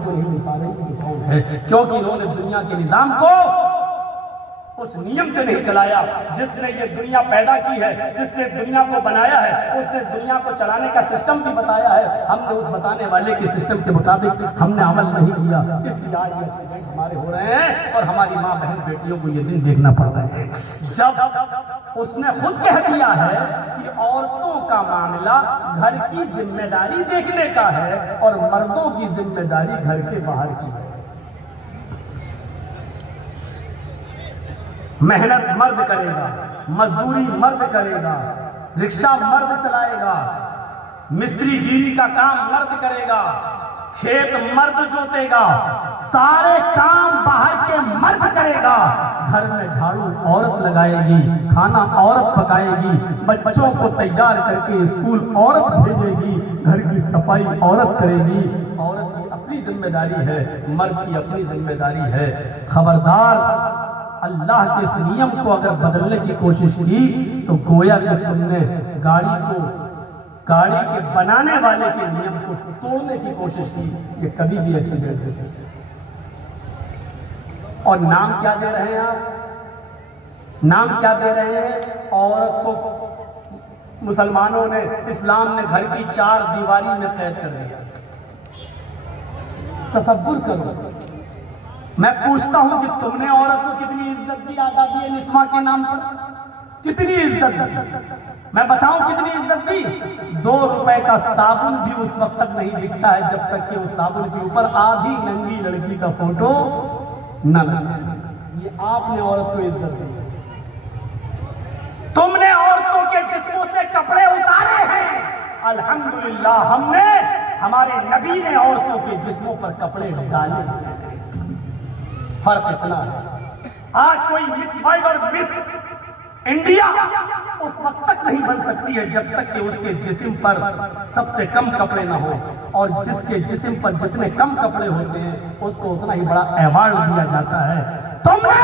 को नहीं बता रही कि कौन है, क्योंकि इन्होंने दुनिया के निजाम को उस नियम से नहीं चलाया जिसने ये दुनिया पैदा की है, जिसने इस दुनिया को बनाया है, उसने इस दुनिया को चलाने का सिस्टम भी बताया है। हमने उस बताने वाले के सिस्टम के मुताबिक हमने अमल नहीं किया, इसलिए आज ये एक्सीडेंट हमारे हो रहे हैं और हमारी माँ बहन बेटियों को ये दिन देखना पड़ रहा है। जब उसने खुद कह दिया है कि औरतों का मामला घर की जिम्मेदारी देखने का है और मर्दों की जिम्मेदारी घर के बाहर की है। मेहनत मर्द करेगा, मजदूरी मर्द करेगा, रिक्शा मर्द चलाएगा, मिस्त्रीगिरी का काम मर्द करेगा, खेत मर्द जोतेगा, सारे काम बाहर के मर्द करेगा। घर में झाड़ू औरत लगाएगी, खाना औरत पकाएगी, बच्चों को तैयार करके स्कूल औरत भेजेगी, घर की सफाई औरत करेगी। औरत की अपनी जिम्मेदारी है, मर्द की अपनी जिम्मेदारी है। खबरदार, अल्लाह के इस नियम को अगर बदलने की कोशिश की तो गोया कि तुमने गाड़ी के बनाने वाले के नियम को तोड़ने की कोशिश की। ये कभी भी एक्सीडेंट हो सकता है। और नाम क्या दे रहे हैं आप? नाम क्या दे रहे हैं? औरत को मुसलमानों ने, इस्लाम ने घर की 4 दीवारी में कैद कर दिया। तसव्वुर करो। मैं पूछता हूं कि तुमने औरत को कितनी इज्जत दी आजादी निस्मा के नाम पर? कितनी इज्जत दी? मैं बताऊं कितनी इज्जत दी? 2 रुपए का साबुन भी उस वक्त तक नहीं दिखता है जब तक कि उस साबुन के ऊपर आधी नंगी लड़की का फोटो न लगे। ये आपने औरत को इज्जत दी। तुमने औरतों के जिस्मों से कपड़े उतारे हैं। अल्हम्दुलिल्लाह, हमने, हमारे नबी ने औरतों के जिस्मों पर कपड़े डाले। फर्क इतना है, आज कोई मिस वर्ल्ड और मिस इंडिया उस वक्त तक नहीं बन सकती है जब तक कि उसके जिस्म पर सबसे कम कपड़े ना हो, और जिसके जिस्म पर जितने कम कपड़े होते हैं उसको उतना ही बड़ा अवार्ड दिया जाता है। तुमने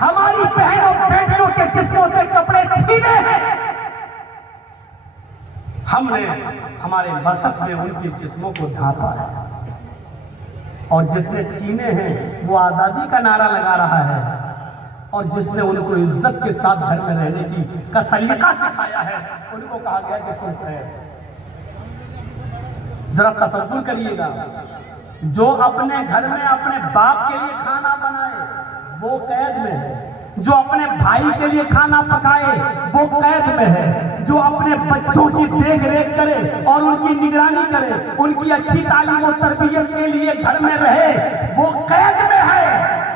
हमारी बहनों बेटियों के जिस्मों से कपड़े छीने हैं। हमने हमारे मसहब में उनके जिस्मों को ढांपा है, और जिसने छीने हैं वो आजादी का नारा लगा रहा है, और जिसने उनको इज्जत के साथ घर में रहने का सलीका सिखाया है उनको कहा गया कि तुम है। जरा तसव्वुर करिएगा, जो अपने घर में अपने बाप के लिए खाना बनाए वो कैद में है, जो अपने भाई के लिए खाना पकाए वो कैद में है, जो अपने बच्चों की देख रेख करे और उनकी निगरानी करे, उनकी अच्छी तालीम और तरबियत के लिए घर में रहे वो कैद में है,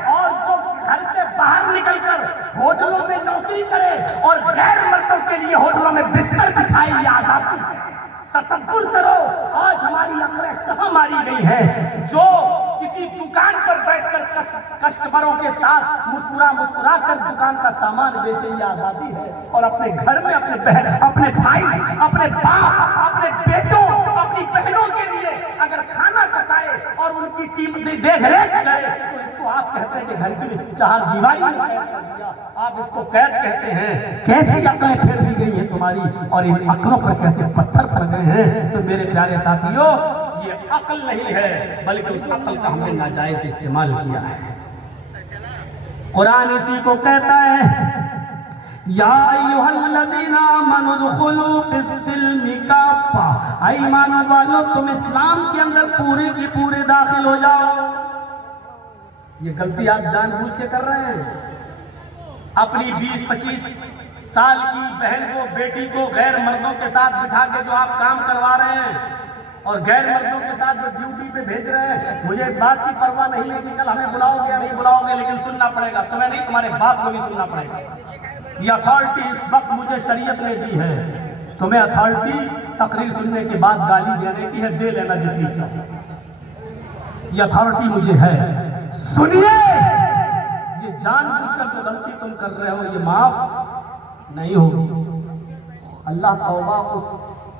और जो घर से बाहर निकलकर होटलों में नौकरी करे और गैर मर्दों के लिए होटलों में बिस्तर बिछाए, ये आजादी है। तसव्वुर करो आज हमारी अकलें कहां मारी गई है। जो किसी दुकान पर बैठकर कस्टमरों के साथ मुस्कुरा कर दुकान का सामान बेचे, ये आजादी है। और अपने घर में अपने बहन, अपने भाई, अपने बाप, अपने बेटों, अपनी बहनों के लिए अगर खाना पकाए और उनकी कीमती देख रेख करे तो इसको आप कहते हैं कि घर की 4 दीवारी में कैद कर दिया। आप इसको कैद कहते हैं। कैसी अकलें फेर दी गई हैं तुम्हारी, और इन अकलों पर कैसे पत्थर पड़ गए हैं। तो मेरे प्यारे साथियों, ये अकल नहीं है बल्कि उस अकल का हमने नाजायज इस्तेमाल किया है। कुरान इसी को कहता है, या अय्युहल्लज़ीना आमनू उदखुलू फिस्सिल्मि काफ़ा, ऐ ईमान वालों तुम इस्लाम के अंदर पूरे की पूरे दाखिल हो जाओ। ये गलती आप जानबूझ के कर रहे हैं। अपनी 20-25 साल की बहन को, बेटी को गैर मर्दों के साथ बिठा के जो आप काम करवा रहे हैं और गैर मर्दों के साथ जो ड्यूटी पे भेज रहे हैं, मुझे इस बात की परवाह नहीं है कि कल हमें बुलाओगे या नहीं बुलाओगे, लेकिन सुनना पड़ेगा। तुम्हें नहीं, तुम्हारे बाप को भी सुनना पड़ेगा। ये अथॉरिटी इस वक्त मुझे शरीयत ने दी है। तुम्हें अथॉरिटी तकरीर सुनने के बाद गाली देने की है, दे लेना जितनी चाहो। ये अथॉरिटी मुझे है, सुनिए। ये जानबूझकर जो गलती तुम कर रहे हो ये माफ नहीं होगी। अल्लाह तौबा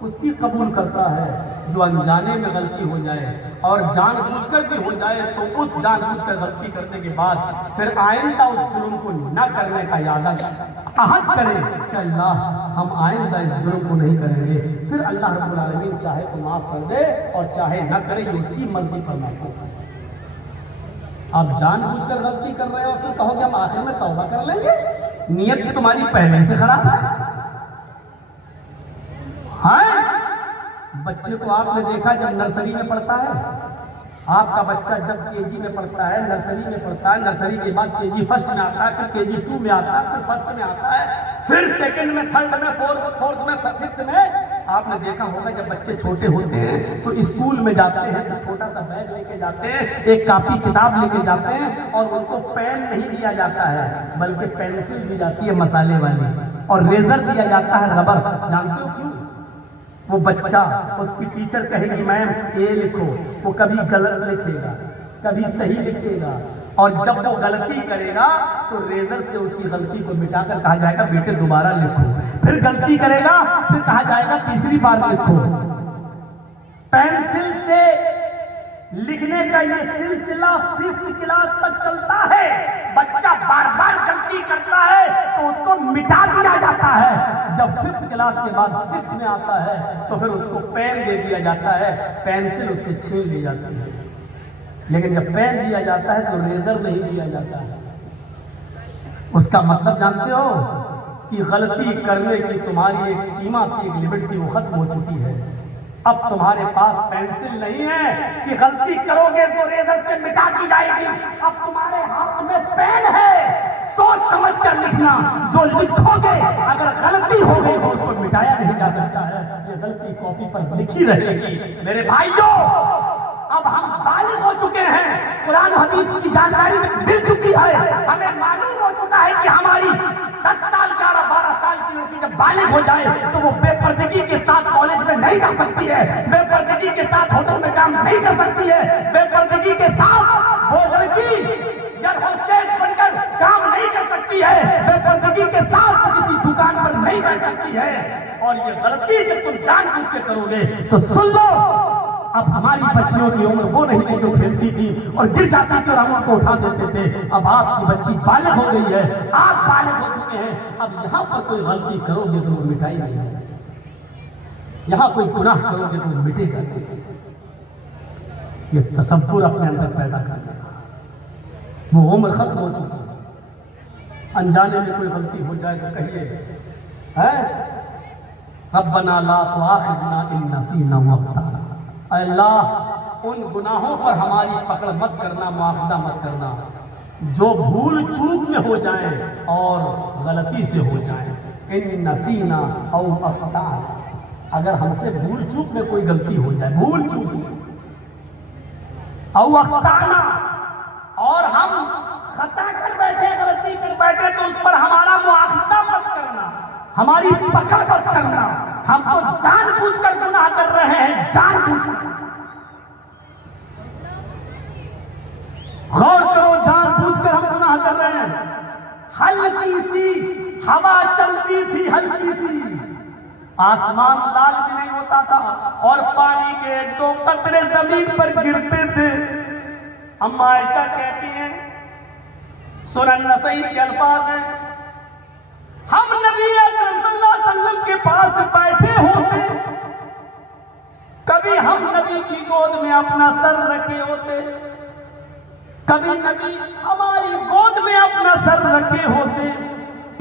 उसकी कबूल करता है जो अनजाने में गलती हो जाए, और जानबूझकर भी हो जाए तो उस जानबूझकर गलती करने के बाद फिर आइंदा उस जुर्म को न करने का याद अहद करे कि अल्लाह हम आइंदा इस जुर्म को नहीं करेंगे। फिर अल्लाह रब्बुल आलमीन चाहे तो माफ कर दे और चाहे न करे, ये उसकी मर्जी पर माफ होगा। आप जानबूझकर गलती कर रहे हो फिर कहोगे हम आखिर में तौबा कर लेंगे, नीयत की तुम्हारी पहले से खराब है। हाँ, बच्चे को आपने देखा जब नर्सरी में पढ़ता है, आपका बच्चा जब केजी में पढ़ता है, नर्सरी में पढ़ता है, नर्सरी के बाद केजी फर्स्ट में आता है, फिर केजी 2 में आता है, फिर फर्स्ट में आता है, फिर सेकंड में, थर्ड में, फोर्थ में, फिफ्थ में। आपने देखा होगा जब बच्चे छोटे होते हैं तो स्कूल में जाते हैं तो छोटा सा बैग लेके जाते हैं, एक कॉपी किताब लेके जाते हैं और उनको पेन नहीं दिया जाता है बल्कि पेंसिल दी जाती है मसाले वाली, और रेजर दिया जाता है रबर। जानते हो क्यों? वो बच्चा, उसकी टीचर कहेगी मैम ये लिखो, वो कभी गलत लिखेगा, कभी सही लिखेगा, और जब वो गलती करेगा तो रेजर से उसकी गलती को मिटाकर कहा जाएगा बेटे दोबारा लिखो। फिर गलती करेगा, फिर कहा जाएगा तीसरी बार लिखो। पेंसिल से लिखने का ये सिलसिला 5th क्लास तक चलता है। बच्चा बार बार गलती करता है तो उसको मिटा दिया जाता है। जब 5th क्लास के बाद 6th में आता है तो फिर उसको पेन दे दिया जाता है, पेंसिल उससे छीन ली जाती है। लेकिन जब पेन दिया जाता है तो रेजर नहीं दिया जाता है। उसका मतलब जानते हो कि गलती करने की तुम्हारी एक सीमा थी, एक लिमिट थी, वो खत्म हो चुकी है। अब तुम्हारे पास पेंसिल नहीं है कि गलती करोगे तो रेजर से मिटा दी जाएगी। अब तुम्हारे हाथ में पेन है, सोच समझ कर लिखना। जो लिखोगे अगर गलती हो गई तो उसको मिटाया नहीं जा सकता है, ये गलती कॉपी पर लिखी रहेगी। मेरे भाइयों, अब हम बालिग हो चुके हैं, कुरान हदीस की जानकारी मिल चुकी है, हमें मालूम हो चुका है कि हमारी 10 साल 11-12 साल की लड़की जब बालिग हो जाए तो वो बेपर्दगी के साथ कॉलेज में नहीं जा सकती है, बेपर्दगी के साथ होटल में काम नहीं कर सकती है, बेपर्दगी के साथ वो लड़की एयर होस्टेस बनकर काम नहीं कर सकती है, बेपर्दगी के साथ किसी दुकान पर नहीं बैठ सकती है। और ये गलती जब तुम जानबूझ के करोगे तो सुन लो, अब हमारी बच्चियों की उम्र वो नहीं है जो खेलती थी और गिर जाती थी और हम उनको उठा देते थे। अब आपकी बच्ची बालिग हो गई है, आप बालिग हो चुके हैं। अब यहाँ पर कोई गलती करोगे तो वो मिटाई नहीं जाएगी, यहाँ कोई गुनाह करोगे तो वो मिटेगा। ये तसव्वुर अपने अंदर पैदा कर देगा। वो उम्र खत्म हो चुकी है। अनजाने में कोई गलती हो जाए तो कहिए है रब्बना ला तुआखिज़ना इन नसीना व अख़्ताना। अल्लाह उन गुनाहों पर हमारी पकड़ मत करना, मुआवजा मत करना जो भूल चूक में हो जाए और गलती से हो जाए। इन नसीना औ अख़्ताना, अगर हमसे भूल चूक में कोई गलती हो जाए, भूल चूक में औ अख़्ताना, और हम खता कर बैठे, गलती कर बैठे तो उस पर हमारा मुआवजा मत करना, हमारी पकड़ मत करना। हम तो जानबूझकर गुनाह कर रहे हैं, जानबूझकर। गौर करो, जानबूझकर हम गुनाह कर रहे हैं। हल्की सी हवा चलती थी, हल्की सी, आसमान लाल भी नहीं होता था और पानी के 2 कतरे जमीन पर गिरते थे। अम्मा आयशा कहती हैं, सुनन नसई के अल्फाज हैं, हम नबी अकरम सल्लल्लाहु अलैहि वसल्लम के पास बैठे होते, कभी हम नबी की गोद में अपना सर रखे होते, कभी नबी हमारी गोद में अपना सर रखे होते।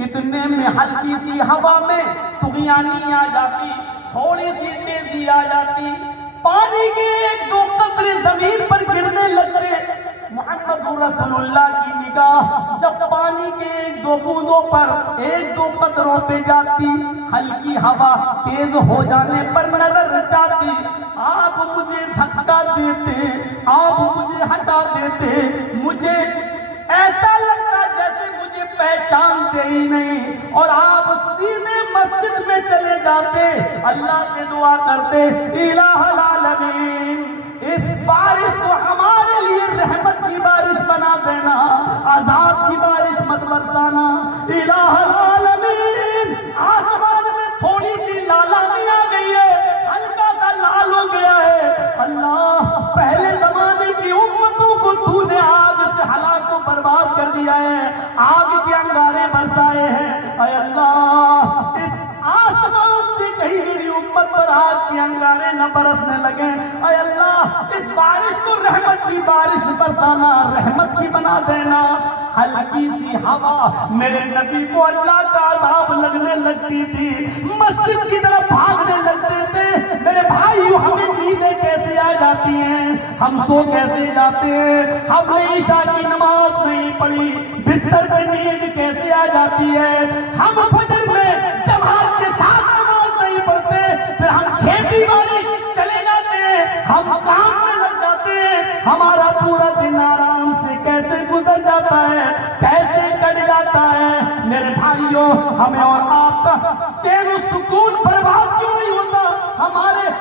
इतने में हल्की सी हवा में तुगयानी आ जाती, थोड़ी सी तेजी आ जाती, पानी के 1-2 कतरे जमीन पर गिरने लगते। मुहम्मद रसूलुल्लाह की निगाह जब पानी के 1-2 बूंदों पर, 1-2 कतरों पे जाती, हल्की हवा तेज हो जाने पर नजर जाती, आप मुझे धक्का देते, आप मुझे हटा देते, मुझे ऐसा लगता जैसे मुझे पहचानते ही नहीं, और आप सीधे मस्जिद में चले जाते, अल्लाह से दुआ करते, इलाहुल आलमीन इस बारिश को हमारे लिए रहमत की बारिश बना देना, अज़ाब की बारिश मत बरसाना। इलाहुल आलमीन, आसमान में थोड़ी सी लालानी आ गई है, हल्का सा लाल हो गया है, अल्लाह पहले जमाने की उम्मतों को तूने आग से हलाक को बर्बाद कर दिया है, आग के अंगारे बरसाए हैं। ऐ अल्लाह, इस रात के अंगारे न बरसने लगे। अय अल्लाह, इस बारिश को रहमत की बारिश बरसाना, रहमत की बना देना। हल्की सी हवा मेरे नबी को अल्लाह का अज़ाब लगने लगती थी, मस्जिद की तरफ भागने लगते थे। मेरे भाइयों, हमें नींदें कैसे आ जाती हैं, हम सो कैसे जाते हैं, हमने ईशा की नमाज नहीं पढ़ी, बिस्तर पे नींद कैसे आ जाती है, हम फजर में जमात के साथ नमाज नहीं पढ़ते, फिर हम खेती बाड़ी चले जाते हैं, हम काम में लग जाते हैं, हमारा पूरा दिन आराम से कैसे गुजर जाता है, कैसे कट जाता है। मेरे भाइयों, हमें और आपका चैन और सुकून बर्बाद क्यों नहीं होता,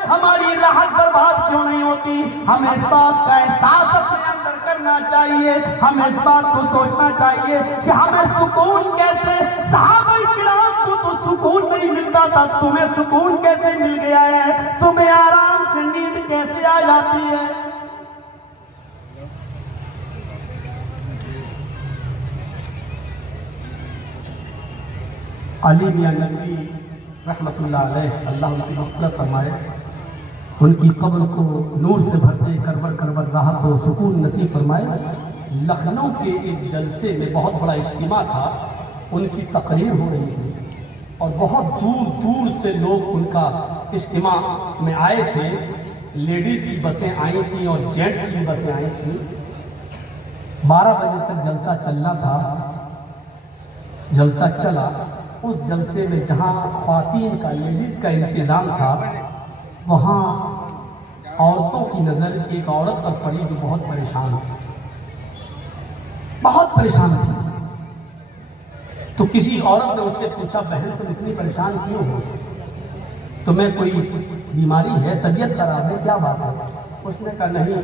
हमारी राहत बर्बाद क्यों नहीं होती। हमें इस बात का एहसास अपने अंदर करना चाहिए, हमें इस बात को सोचना चाहिए कि हमें सुकून कैसे, सहाबाए किराम को तो सुकून नहीं मिलता था, तुम्हें सुकून कैसे मिल गया है, तुम्हें आराम से नींद कैसे आ जाती है। अली मियां नकवी रहमतुल्लाह अलैह, अल्लाह उनकी मग़फ़िरत फरमाए, उनकी कब्र को नूर से भरते, करवर करवर राहत और सुकून नसीब फरमाए। लखनऊ के एक जलसे में बहुत बड़ा इज्तिमा था, उनकी तकरीर हो रही थी और बहुत दूर दूर से लोग उनका इज्तिमा में आए थे। लेडीज़ की बसें आई थी और जेंट्स की बसें आई थी। 12 बजे तक जलसा चलना था। जलसा चला, उस जलसे में जहाँ ख्वातीन का, लेडीज़ का इंतज़ाम था, वहाँ औरतों की नज़र एक औरत पर पड़ी जो बहुत परेशान थी, बहुत परेशान थी। तो किसी औरत ने उससे पूछा, बहन तुम इतनी परेशान क्यों हो, तुम्हें कोई बीमारी है, तबीयत खराब है, क्या बात है? उसने कहा नहीं,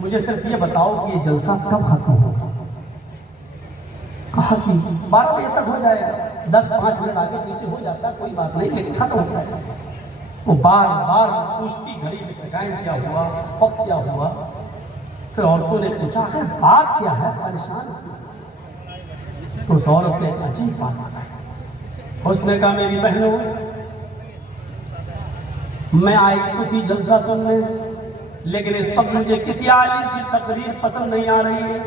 मुझे सिर्फ ये बताओ कि ये जलसा कब खत्म होगा। कहा कि 12 बजे तक हो जाएगा, 10-5 मिनट आगे पीछे हो जाता, कोई बात नहीं, लेकिन खत्म हो जाएगा। वो बार बार पूछती, घड़ी में टाइम क्या हुआ, वक्त क्या हुआ। फिर औरतों ने पूछा, है बात क्या है, परेशान क्यों? तो उस औरत ने अजीब बात बताई। उसने कहा, मेरी बहनों, मैं आई तो थी जलसा सुनने, लेकिन इस वक्त मुझे किसी आलिम की तकरीर पसंद नहीं आ रही है,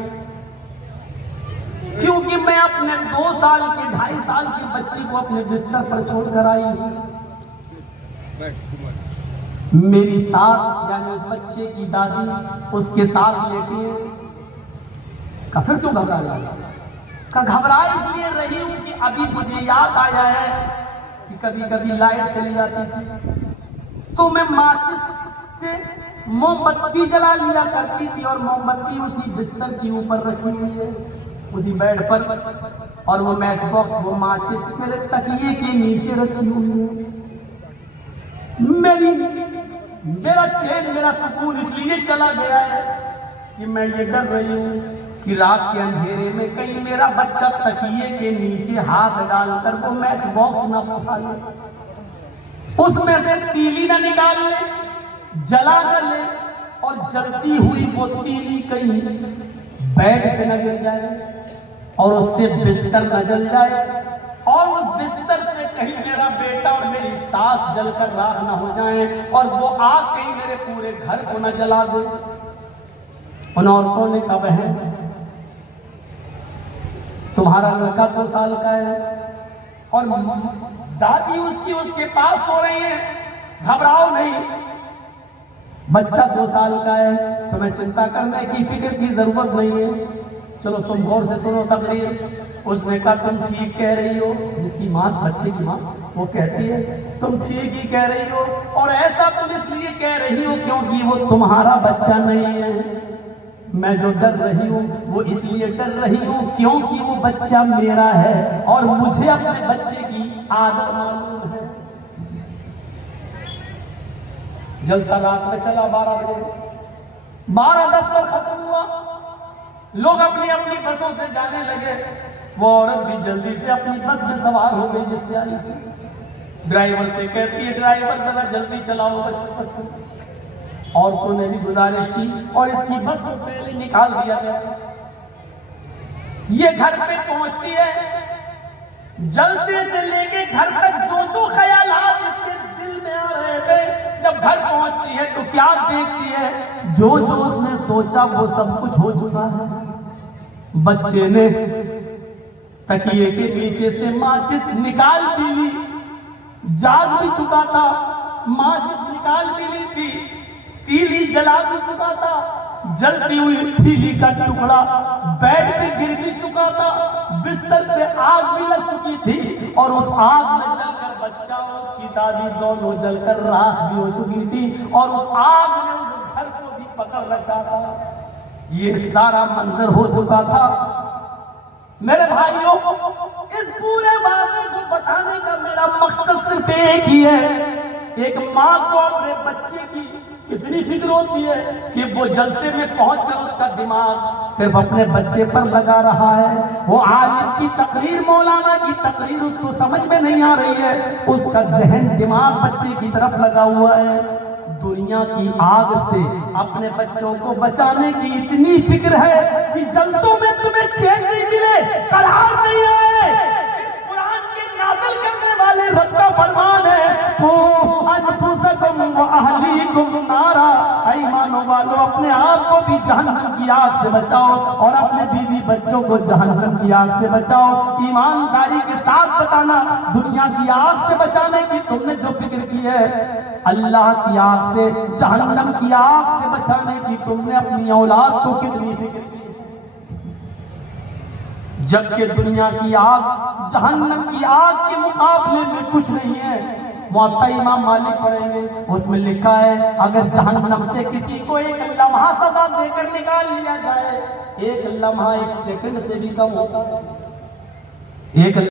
क्योंकि मैं अपने 2 साल के 2.5 साल के बच्चे को अपने बिस्तर पर छोड़कर आई हूं। मेरी सास यानी उस बच्चे की दादी उसके साथ लेटी है। का फिर क्यों घबरा रहा? का घबरा इसलिए रही हूं कि अभी मुझे याद आया है कि कभी कभी लाइट चली जाती थी तो मैं माचिस से मोमबत्ती जला लिया करती थी, और मोमबत्ती उसी बिस्तर के ऊपर रखी हुई है, उसी बेड पर, और वो मैच बॉक्स, वो माचिस मेरे तकिए के नीचे रखी हुई है। मेरा चैन, मेरा सुकून इसलिए चला गया है कि मैं ये डर रही हूँ कि रात के अंधेरे में कहीं मेरा बच्चा तकिए के नीचे हाथ डालकर वो मैच बॉक्स ना उठा ले, उसमें से तीली ना निकाल ले, जला न ले, और जलती हुई वो तीली कहीं बेड पे न गिर जाए और उससे बिस्तर न जल जाए, और उस बिस्तर से कहीं मेरा बेटा और मेरी सास जलकर राख न हो जाए, और वो आग कहीं मेरे पूरे घर को न जला दे। उन औरतों ने कहा, बहन तुम्हारा लड़का 2 साल का है और दादी उसके पास सो रही है, घबराओ नहीं, बच्चा 2 साल का है, तुम्हें चिंता करने की, फिक्र की जरूरत नहीं है। चलो तुम गौर से सुनो तकरीर। उसने कहा, तुम ठीक कह रही हो। जिसकी माँ, बच्चे की माँ, वो कहती है तुम ठीक ही कह रही हो, और ऐसा तुम इसलिए कह रही हो क्योंकि वो तुम्हारा बच्चा नहीं है। मैं जो डर रही हूँ वो इसलिए डर रही हूँ क्योंकि वो बच्चा मेरा है और मुझे अपने बच्चे की आदत मालूम है। जलसा रात में चला 12 बजे, 12:10 पर खत्म हुआ। लोग अपनी अपनी बसों से जाने लगे। वो औरत भी जल्दी से अपनी बस में सवार हो गई जिससे आई थी। ड्राइवर से कहती है, ड्राइवर जरा जल्दी चलाओ बस को। औरतों ने भी गुजारिश की और इसकी बस को पहले निकाल दिया गया। ये घर पे पहुंचती है, जलसे से लेके घर तक जो जो ख्यालात इसके दिल में आ रहे थे, जब घर पहुंचती है तो क्या देखती है, जो जो उसने सोचा वो सब कुछ हो चुका है। बच्चे ने तकिए के नीचे से माचिस निकाल भी ली, जाग भी चुका था, माचिस निकाल भी ली थी, तीली जला भी चुका था, जलती हुई तीली का टुकड़ा बेड पे गिर भी चुका था, बिस्तर पे आग भी लग चुकी थी और उस आग में जलकर बच्चा और उसकी दादी दोनों जलकर राख भी हो चुकी थी और उस आग ने उस घर को भी पकड़ रखा था। ये सारा मंजर हो चुका था। मेरे भाइयों, इस पूरे वाक़े को बताने का मेरा मकसद सिर्फ एक ही है। एक माँ को अपने बच्चे की कितनी फिक्र होती है कि वो जलसे में पहुंचकर उसका दिमाग सिर्फ अपने बच्चे पर लगा रहा है। वो आलिम की तकरीर, मौलाना की तकरीर उसको समझ में नहीं आ रही है, उसका जहन दिमाग बच्चे की तरफ लगा हुआ है। दुनिया की आग से अपने बच्चों को बचाने की इतनी फिक्र है कि जलसों में तुम्हें चैन नहीं मिले, करार नहीं आए। इस कुरान के नाज़िल करने वाले रब का फरमान है, अनफुसकुम व अहलीकुम नारा, ईमानों वालों अपने आप को भी जहन्नम की आग से बचाओ और अपने बीवी बच्चों को जहन्नम की आग से बचाओ। ईमानदारी के साथ बताना, दुनिया की आग से बचाने की तुमने जो फिक्र की है, अल्लाह की आग से, जहन्नम की आग से बचाने की तुमने अपनी औलाद को कितनी फिक्र की। जबकि दुनिया की आग जहन्नम की आग के मुकाबले में कुछ नहीं है। मुअत्ता इमाम मालिक पढ़ेंगे, उसमें लिखा है अगर जहन्नम से किसी को एक लम्हा सजा देकर निकाल लिया जाए, एक लम्हा 1 सेकंड से भी कम होता है। एक